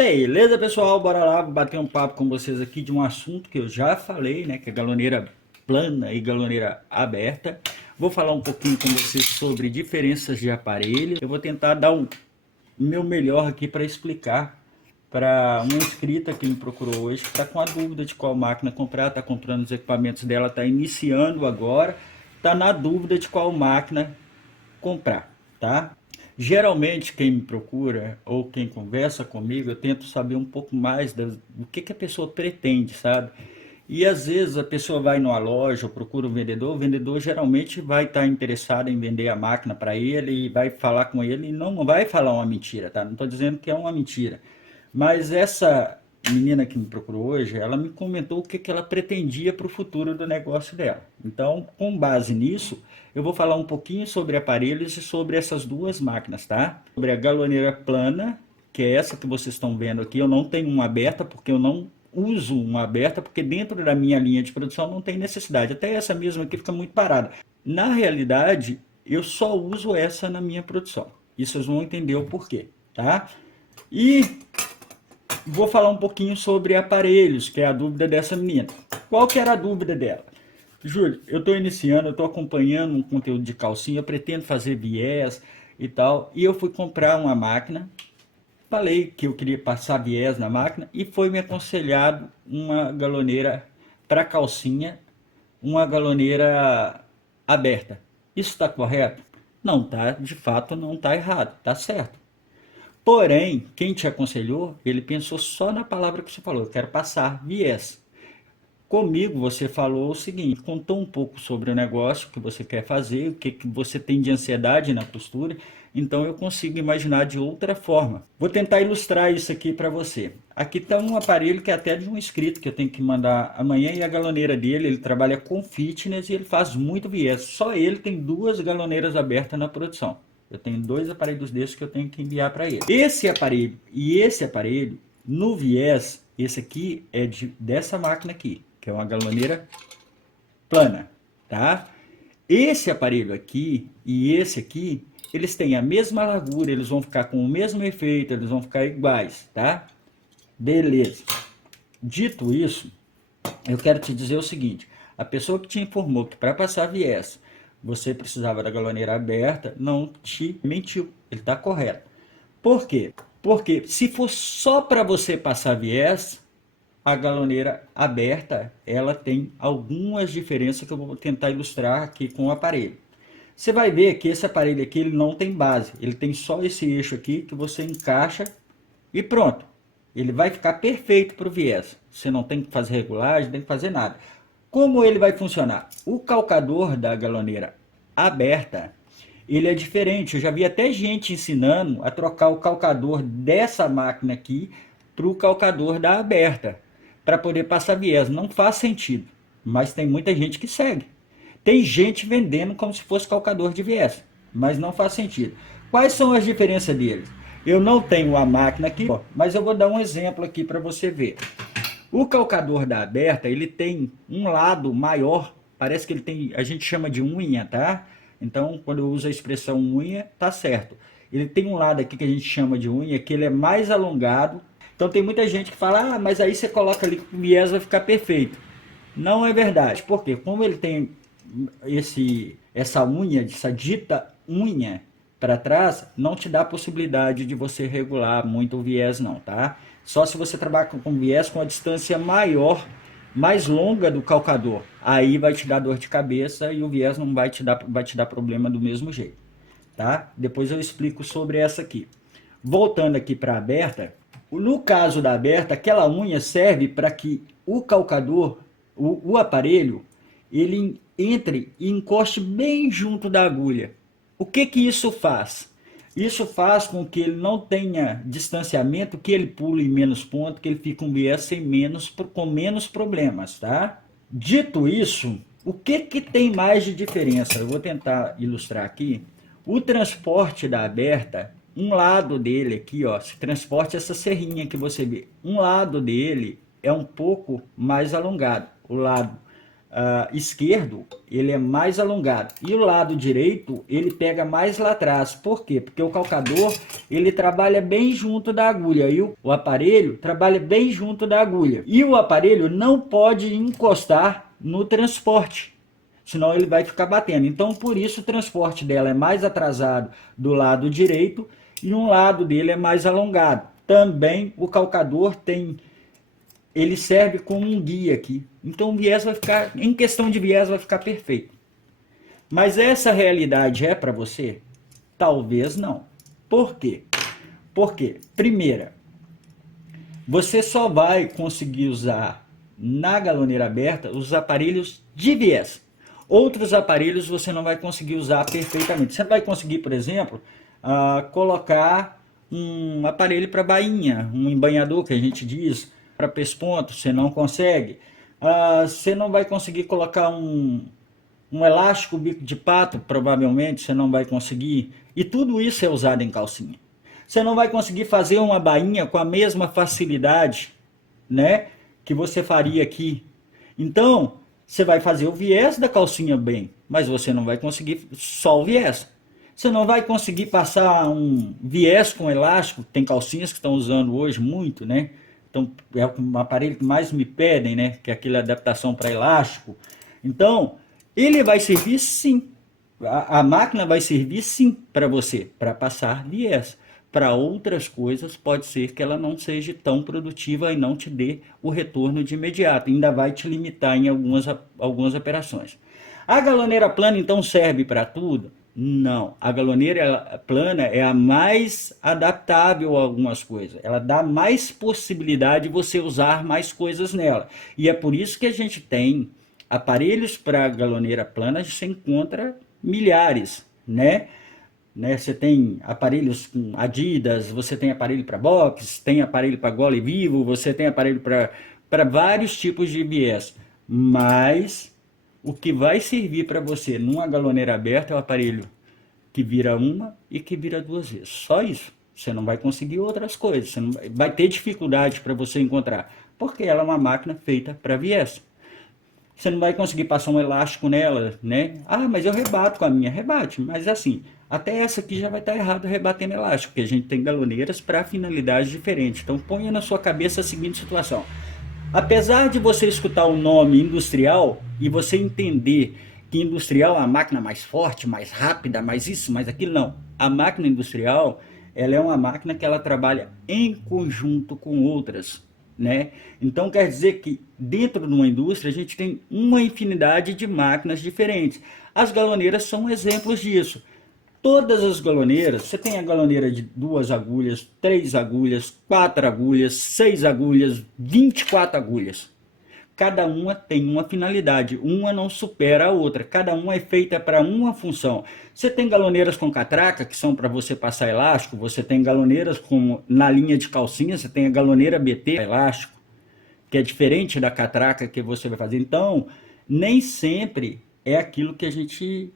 Beleza, pessoal? Bora lá bater um papo com vocês aqui de um assunto que eu já falei, né? Que é galoneira plana e galoneira aberta. Vou falar um pouquinho com vocês sobre diferenças de aparelho. Eu vou tentar dar o meu melhor aqui para explicar para uma inscrita que me procurou hoje, que está com a dúvida de qual máquina comprar, está comprando os equipamentos dela, está iniciando agora, está na dúvida de qual máquina comprar, tá? Geralmente quem me procura ou quem conversa comigo, eu tento saber um pouco mais do que a pessoa pretende, sabe? E às vezes a pessoa vai numa loja, procura o vendedor geralmente vai estar interessado em vender a máquina para ele e vai falar com ele e não vai falar uma mentira, tá? Não estou dizendo que é uma mentira, mas essa menina que me procurou hoje, ela me comentou o que ela pretendia para o futuro do negócio dela. Então, com base nisso, eu vou falar um pouquinho sobre aparelhos e sobre essas duas máquinas, tá? Sobre a galoneira plana, que é essa que vocês estão vendo aqui. Eu não tenho uma aberta porque eu não uso uma aberta, porque dentro da minha linha de produção não tem necessidade. Até essa mesma aqui fica muito parada. Na realidade, eu só uso essa na minha produção. E vocês vão entender o porquê, tá? E vou falar um pouquinho sobre aparelhos, que é a dúvida dessa menina. Qual que era a dúvida dela? Júlio, eu estou iniciando, eu estou acompanhando um conteúdo de calcinha, eu pretendo fazer viés e tal, e eu fui comprar uma máquina, falei que eu queria passar viés na máquina, e foi me aconselhado uma galoneira para calcinha, uma galoneira aberta. Isso está correto? Não tá, de fato não está errado, está certo. Porém, quem te aconselhou, ele pensou só na palavra que você falou, eu quero passar viés. Comigo você falou o seguinte, contou um pouco sobre o negócio que você quer fazer, o que você tem de ansiedade na costura, então eu consigo imaginar de outra forma. Vou tentar ilustrar isso aqui para você. Aqui está um aparelho que é até de um inscrito que eu tenho que mandar amanhã, e a galoneira dele, ele trabalha com fitness e ele faz muito viés. Só ele tem duas galoneiras abertas na produção. Eu tenho dois aparelhos desses que eu tenho que enviar para ele. Esse aparelho e esse aparelho, no viés, esse aqui é dessa máquina aqui, que é uma galoneira plana, tá? Esse aparelho aqui e esse aqui, eles têm a mesma largura, eles vão ficar com o mesmo efeito, eles vão ficar iguais, tá? Beleza. Dito isso, eu quero te dizer o seguinte, a pessoa que te informou que para passar viés você precisava da galoneira aberta, não te mentiu, ele está correto. Por quê? Porque se for só para você passar viés, a galoneira aberta, ela tem algumas diferenças que eu vou tentar ilustrar aqui com o aparelho. Você vai ver que esse aparelho aqui ele não tem base, ele tem só esse eixo aqui que você encaixa e pronto. Ele vai ficar perfeito para o viés. Você não tem que fazer regulagem, não tem que fazer nada. Como ele vai funcionar? O calcador da galoneira aberta, ele é diferente. Eu já vi até gente ensinando a trocar o calcador dessa máquina aqui para o calcador da aberta, para poder passar viés. Não faz sentido, mas tem muita gente que segue. Tem gente vendendo como se fosse calcador de viés, mas não faz sentido. Quais são as diferenças deles? Eu não tenho a máquina aqui, mas eu vou dar um exemplo aqui para você ver. O calcador da aberta, ele tem um lado maior, parece que ele tem, a gente chama de unha, tá? Então, quando eu uso a expressão unha, tá certo. Ele tem um lado aqui que a gente chama de unha, que ele é mais alongado. Então tem muita gente que fala, ah, mas aí você coloca ali que o viés vai ficar perfeito. Não é verdade, porque como ele tem essa unha, essa dita unha para trás, não te dá a possibilidade de você regular muito o viés não, tá? Só se você trabalhar com viés com a distância maior, mais longa do calcador, aí vai te dar dor de cabeça e o viés não vai te dar problema do mesmo jeito, tá? Depois eu explico sobre essa aqui. Voltando aqui para a aberta, no caso da aberta, aquela unha serve para que o calcador, o aparelho, ele entre e encoste bem junto da agulha. O que que isso faz? Isso faz com que ele não tenha distanciamento, que ele pule menos ponto, que ele fique um viés com menos problemas, tá? Dito isso, o que que tem mais de diferença? Eu vou tentar ilustrar aqui. O transporte da aberta, um lado dele aqui, ó, se transporte essa serrinha que você vê, um lado dele é um pouco mais alongado, o lado esquerdo, ele é mais alongado. E o lado direito, ele pega mais lá atrás. Por quê? Porque o calcador, ele trabalha bem junto da agulha. E o aparelho trabalha bem junto da agulha. E o aparelho não pode encostar no transporte, senão ele vai ficar batendo. Então, por isso, o transporte dela é mais atrasado do lado direito e um lado dele é mais alongado. Também o calcador ele serve como um guia aqui. Então, o viés vai ficar, em questão de viés, vai ficar perfeito. Mas essa realidade é para você? Talvez não. Por quê? Porque, primeira, você só vai conseguir usar na galoneira aberta os aparelhos de viés. Outros aparelhos você não vai conseguir usar perfeitamente. Você vai conseguir, por exemplo, colocar um aparelho para bainha, um embanhador que a gente diz, para pesponto, você não consegue. Você não vai conseguir colocar um elástico bico de pato, provavelmente você não vai conseguir. E tudo isso é usado em calcinha. Você não vai conseguir fazer uma bainha com a mesma facilidade, né, que você faria aqui. Então, você vai fazer o viés da calcinha bem, mas você não vai conseguir só o viés. Você não vai conseguir passar um viés com elástico. Tem calcinhas que estão usando hoje muito, né? Então, é o aparelho que mais me pedem, né? Que é aquela adaptação para elástico. Então, ele vai servir sim. A máquina vai servir sim para você, para passar viés. Para outras coisas, pode ser que ela não seja tão produtiva e não te dê o retorno de imediato. Ainda vai te limitar em algumas operações. A galoneira plana, então, serve para tudo? Não. A galoneira plana é a mais adaptável a algumas coisas. Ela dá mais possibilidade de você usar mais coisas nela. E é por isso que a gente tem aparelhos para galoneira plana, você encontra milhares, né? Você tem aparelhos com Adidas, você tem aparelho para boxe, tem aparelho para gole vivo, você tem aparelho para vários tipos de viés. Mas o que vai servir para você numa galoneira aberta é o aparelho que vira uma e que vira duas vezes. Só isso. Você não vai conseguir outras coisas. Você não vai ter dificuldade para você encontrar, porque ela é uma máquina feita para viés. Você não vai conseguir passar um elástico nela, né? Mas eu rebato com a minha. Rebate, mas assim, até essa aqui já vai estar errado rebatendo elástico, porque a gente tem galoneiras para finalidades diferentes. Então ponha na sua cabeça a seguinte situação. Apesar de você escutar o nome industrial e você entender que industrial é a máquina mais forte, mais rápida, mais isso, mais aquilo, não. A máquina industrial, ela é uma máquina que ela trabalha em conjunto com outras, né? Então quer dizer que dentro de uma indústria a gente tem uma infinidade de máquinas diferentes. As galoneiras são exemplos disso. Todas as galoneiras, você tem a galoneira de 2 agulhas, 3 agulhas, 4 agulhas, 6 agulhas, 24 agulhas. Cada uma tem uma finalidade, uma não supera a outra, cada uma é feita para uma função. Você tem galoneiras com catraca, que são para você passar elástico, você tem galoneiras com, na linha de calcinha, você tem a galoneira BT elástico, que é diferente da catraca que você vai fazer. Então, nem sempre é aquilo que a gente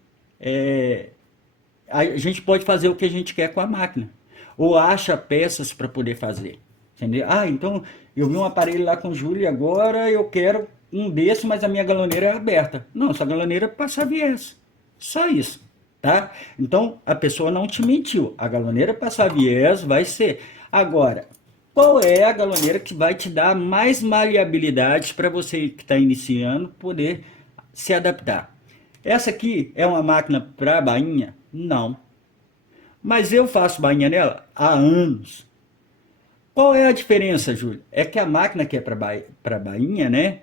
pode fazer o que a gente quer com a máquina, ou acha peças para poder fazer. Entendeu? Então eu vi um aparelho lá com o Júlio e agora eu quero um desse, mas a minha galoneira é aberta. Não, essa galoneira passa viés. Só isso, tá? Então a pessoa não te mentiu. A galoneira passar viés vai ser. Agora, qual é a galoneira que vai te dar mais maleabilidade para você que está iniciando poder se adaptar? Essa aqui é uma máquina para bainha? Não. Mas eu faço bainha nela há anos. Qual é a diferença, Júlio? É que a máquina que é para bainha, né?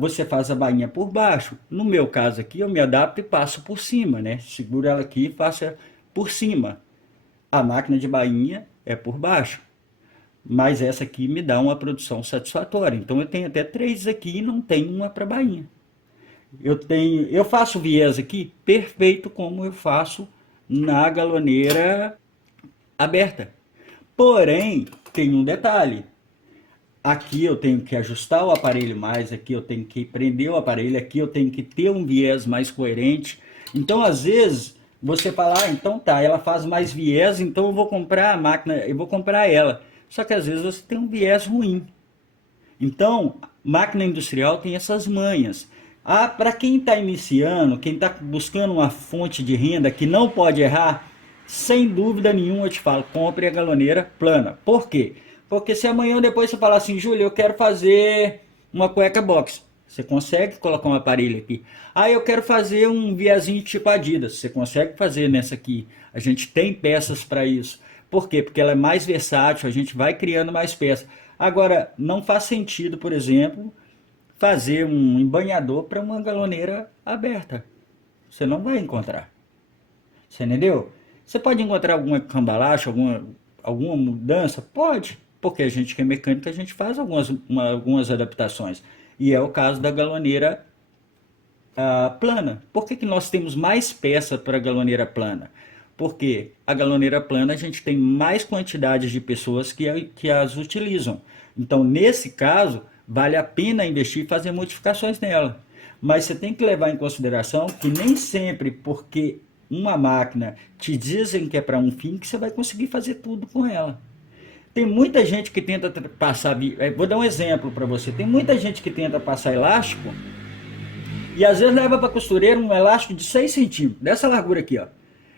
Você faz a bainha por baixo. No meu caso aqui, eu me adapto e passo por cima, né? Seguro ela aqui e faço por cima. A máquina de bainha é por baixo. Mas essa aqui me dá uma produção satisfatória. Então eu tenho até 3 aqui e não tenho uma para bainha. Eu faço viés aqui perfeito como eu faço na galoneira aberta. Porém, tem um detalhe. Aqui eu tenho que ajustar o aparelho mais, aqui eu tenho que prender o aparelho, aqui eu tenho que ter um viés mais coerente. Então, às vezes, você fala, então tá, ela faz mais viés, então eu vou comprar a máquina, eu vou comprar ela. Só que às vezes você tem um viés ruim. Então, máquina industrial tem essas manhas. Ah, para quem está iniciando, quem está buscando uma fonte de renda que não pode errar, sem dúvida nenhuma eu te falo, compre a galoneira plana. Por quê? Porque se amanhã ou depois você falar assim, Júlio, eu quero fazer uma cueca box, você consegue colocar um aparelho aqui. Ah, eu quero fazer um viazinho tipo Adidas, você consegue fazer nessa aqui. A gente tem peças para isso. Por quê? Porque ela é mais versátil, a gente vai criando mais peças. Agora, não faz sentido, por exemplo, fazer um embanhador para uma galoneira aberta. Você não vai encontrar. Você entendeu? Você pode encontrar alguma cambalacha, alguma mudança? Pode, porque a gente que é mecânico, a gente faz algumas adaptações. E é o caso da galoneira plana. Por que nós temos mais peça para a galoneira plana? Porque a galoneira plana a gente tem mais quantidade de pessoas que as utilizam. Então, nesse caso, vale a pena investir e fazer modificações nela. Mas você tem que levar em consideração que nem sempre, porque uma máquina te dizem que é para um fim, que você vai conseguir fazer tudo com ela. Tem muita gente que tenta passar. Vou dar um exemplo para você. Tem muita gente que tenta passar elástico e às vezes leva para a costureira um elástico de 6 centímetros, dessa largura aqui, ó.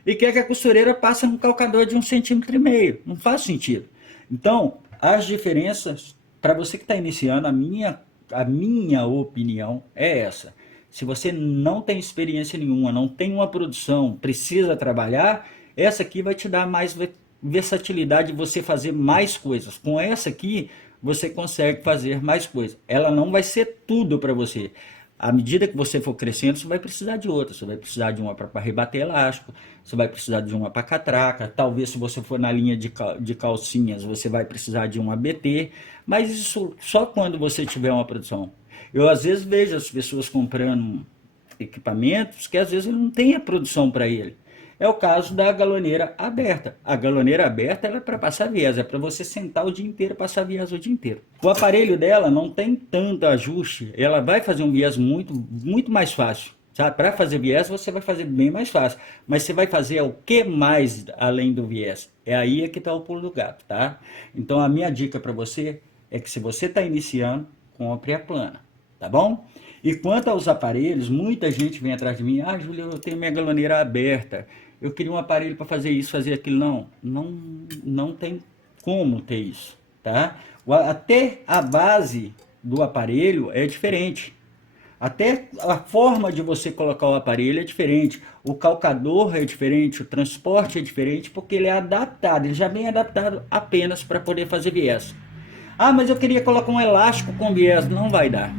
E quer que a costureira passe no calcador de 1,5 cm. Não faz sentido. Então, as diferenças, para você que está iniciando, a minha opinião é essa. Se você não tem experiência nenhuma, não tem uma produção, precisa trabalhar, essa aqui vai te dar mais versatilidade de você fazer mais coisas. Com essa aqui, você consegue fazer mais coisas. Ela não vai ser tudo para você. À medida que você for crescendo, você vai precisar de outra. Você vai precisar de uma para rebater elástico, você vai precisar de uma para catraca. Talvez, se você for na linha de calcinhas, você vai precisar de um ABT. Mas isso só quando você tiver uma produção. Eu, às vezes, vejo as pessoas comprando equipamentos que, às vezes, não tem a produção para ele. É o caso da galoneira aberta. A galoneira aberta ela é para passar viés, é para você sentar o dia inteiro e passar viés o dia inteiro. O aparelho dela não tem tanto ajuste, ela vai fazer um viés muito, muito mais fácil. Para fazer viés você vai fazer bem mais fácil, mas você vai fazer o que mais além do viés? É aí é que está o pulo do gato, tá? Então a minha dica para você é que se você está iniciando, compre a plana, tá bom? E quanto aos aparelhos, muita gente vem atrás de mim, ah, Júlio, eu tenho minha galoneira aberta, eu queria um aparelho para fazer isso, fazer aquilo. Não tem como ter isso, tá? Até a base do aparelho é diferente. Até a forma de você colocar o aparelho é diferente. O calcador é diferente, o transporte é diferente, porque ele é adaptado, ele já vem adaptado apenas para poder fazer viés. Ah, mas eu queria colocar um elástico com viés. Não vai dar,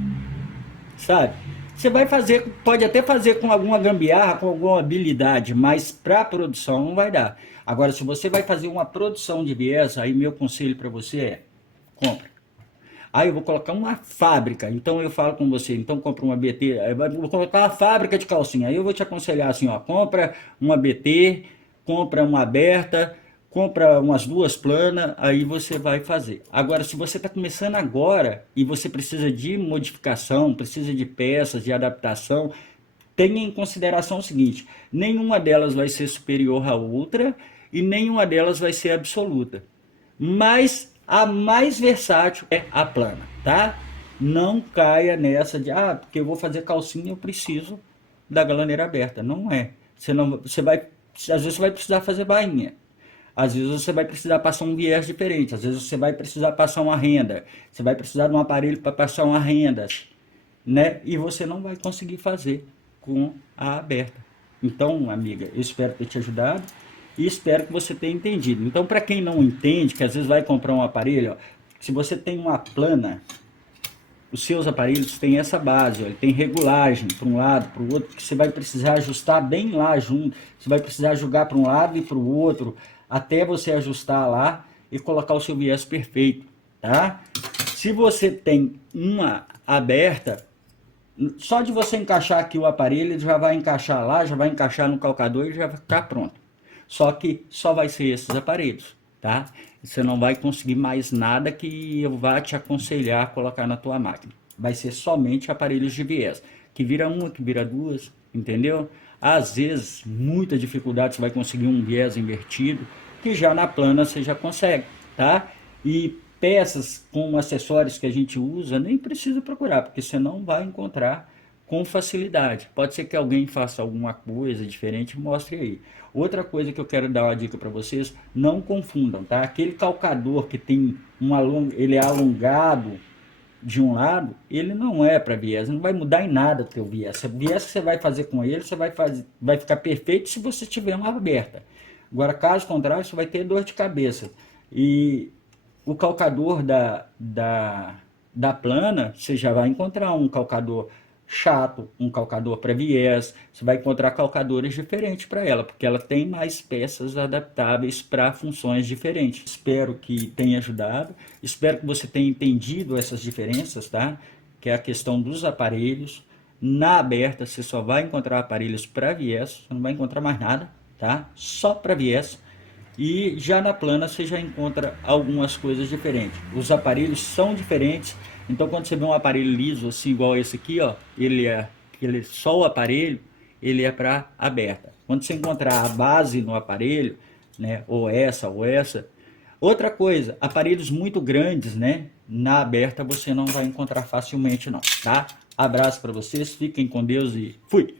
sabe? Você vai fazer, pode até fazer com alguma gambiarra, com alguma habilidade, mas para produção não vai dar. Agora, se você vai fazer uma produção de viés, aí meu conselho para você é, compre. Aí eu vou colocar uma fábrica, então eu falo com você, então compra uma BT, eu vou colocar uma fábrica de calcinha, aí eu vou te aconselhar assim, ó, compra uma BT, compra uma aberta, compra umas duas planas, aí você vai fazer. Agora, se você está começando agora e você precisa de modificação, precisa de peças, de adaptação, tenha em consideração o seguinte, nenhuma delas vai ser superior à outra e nenhuma delas vai ser absoluta. Mas a mais versátil é a plana, tá? Não caia nessa de, porque eu vou fazer calcinha, eu preciso da galoneira aberta. Não é. Às vezes você vai precisar fazer bainha. Às vezes você vai precisar passar um viés diferente. Às vezes você vai precisar passar uma renda. Você vai precisar de um aparelho para passar uma renda, né? E você não vai conseguir fazer com a aberta. Então, amiga, eu espero ter te ajudado e espero que você tenha entendido. Então, para quem não entende, que às vezes vai comprar um aparelho, ó, se você tem uma plana, os seus aparelhos têm essa base, ó, ele tem regulagem para um lado, para o outro, que você vai precisar ajustar bem lá junto, você vai precisar jogar para um lado e para o outro, até você ajustar lá e colocar o seu viés perfeito, tá? Se você tem uma aberta, só de você encaixar aqui o aparelho, ele já vai encaixar lá, já vai encaixar no calcador e já vai ficar pronto. Só que só vai ser esses aparelhos, tá? Você não vai conseguir mais nada que eu vá te aconselhar a colocar na tua máquina. Vai ser somente aparelhos de viés, que vira uma, que vira duas, entendeu? Às vezes, muita dificuldade você vai conseguir um viés invertido, que já na plana você já consegue, tá? E peças com acessórios que a gente usa, nem precisa procurar, porque você não vai encontrar com facilidade. Pode ser que alguém faça alguma coisa diferente e mostre aí. Outra coisa que eu quero dar uma dica para vocês, não confundam, tá? Aquele calcador que tem ele é alongado de um lado, ele não é para viés, não vai mudar em nada o teu viés. O viés que você vai fazer com ele, vai ficar perfeito se você tiver uma aberta. Agora, caso contrário, você vai ter dor de cabeça. E o calcador da plana, você já vai encontrar um calcador chato, um calcador para viés, você vai encontrar calcadores diferentes para ela, porque ela tem mais peças adaptáveis para funções diferentes. Espero que tenha ajudado, espero que você tenha entendido essas diferenças, tá? Que é a questão dos aparelhos. Na aberta você só vai encontrar aparelhos para viés, você não vai encontrar mais nada, tá? Só para viés. E já na plana você já encontra algumas coisas diferentes. Os aparelhos são diferentes. Então quando você vê um aparelho liso assim igual esse aqui, ó, ele é só o aparelho, ele é para aberta. Quando você encontrar a base no aparelho, né, ou essa, outra coisa, aparelhos muito grandes, né, na aberta você não vai encontrar facilmente não, tá? Abraço para vocês, fiquem com Deus e fui.